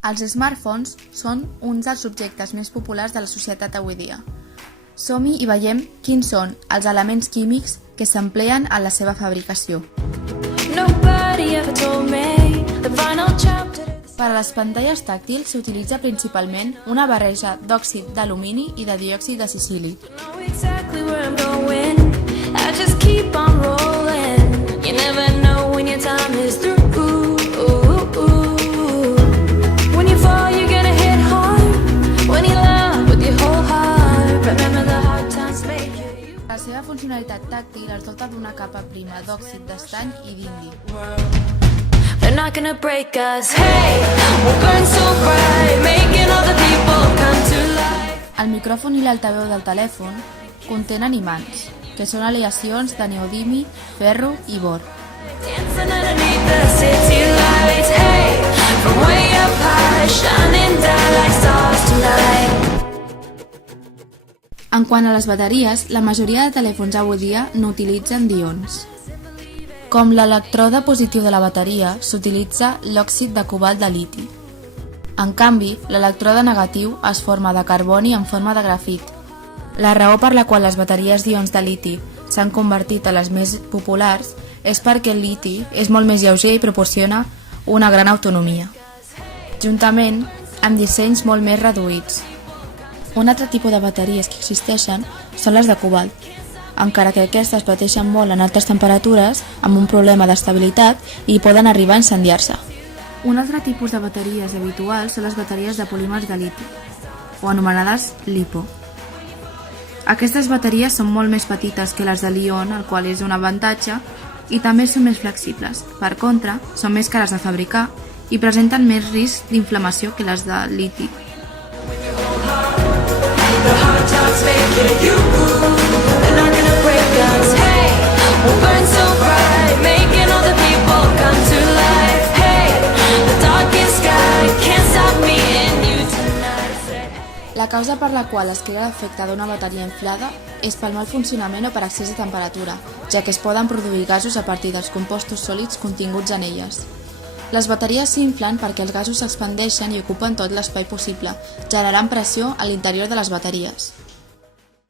Els smartphones són uns dels objectes més populars de la societat avui dia. Som-hi i veiem quins són els elements químics que s'empleen en la seva fabricació. Per a les pantalles tàctils s'utilitza principalment una barreja d'òxid d'alumini i de diòxid de silici. La seva funcionalitat tàctil es dota d'una capa prima d'òxid d'estany i d'indi. They're not gonna break us. Hey, we'll burn so bright, making all the people come to life. El micròfon i l'altaveu del telèfon contenen imants, que són aleacions de neodimi, ferro i bor. Dancing underneath the city lights, hey, from way up high, shining down like stars tonight. En quant a les bateries, la majoria de telèfons avui dia no utilitzen ions. Com l'elèctrode positiu de la bateria, s'utilitza l'òxid de cobalt de liti. En canvi, l'elèctrode negatiu es forma de carboni en forma de grafit. La raó per la qual les bateries d'ions de liti s'han convertit a les més populars és perquè el liti és molt més lleuger i proporciona una gran autonomia, juntament amb dissenys molt més reduïts. Un altre tipus de bateries que existeixen són les de cobalt, encara que aquestes pateixen molt en altes temperatures amb un problema d'estabilitat i poden arribar a incendiar-se. Un altre tipus de bateries habituals són les bateries de polímers de liti, o anomenades LiPo. Aquestes bateries són molt més petites que les de l'ion, el qual és un avantatge, i també són més flexibles. Per contra, són més cares de fabricar i presenten més risc d'inflamació que les de liti. The hard times make you they're not gonna break us. Hey, we'll burn so bright, making all the people come to life. Hey, the darkest sky can't stop me and you tonight. La causa per la qual es crea l'efecte d'una bateria inflada és pel mal funcionament o per excés de temperatura, ja que es poden produir gasos a partir dels compostos sòlids continguts en elles. Les bateries s'inflen perquè els gasos s'expandeixen i ocupen tot l'espai possible, generant pressió a l'interior de les bateries.